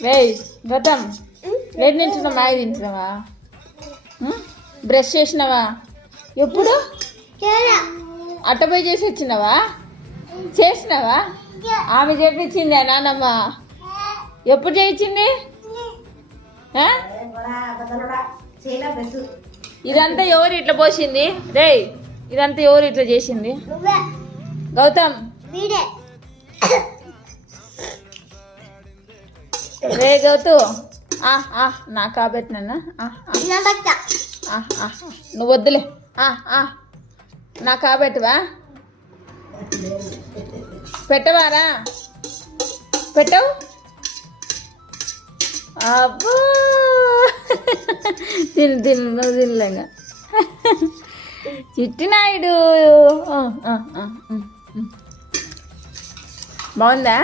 వేయ్ గతం వేడి తింటున్నావా మ్యాగీ తింటున్నావా బ్రష్ చేసినావా ఎప్పుడు అట్టపోయి చేసి వచ్చినావా చేసినావా ఆమె చేపించింది నానమ్మ ఎప్పుడు చేయించింది ఇదంతా ఎవరు ఇట్లా పోసింది రేయ్ ఇదంతా ఎవరు ఇట్లా చేసింది గౌతమ్ రే గౌతు నా కాబెట్టినా నువ్వు వద్దులే నా కాబెట్టువా పెట్టవారా పెట్టవు అబ్బో తిను నువ్వు తినలేగా చిట్టినాయుడు బాగుందా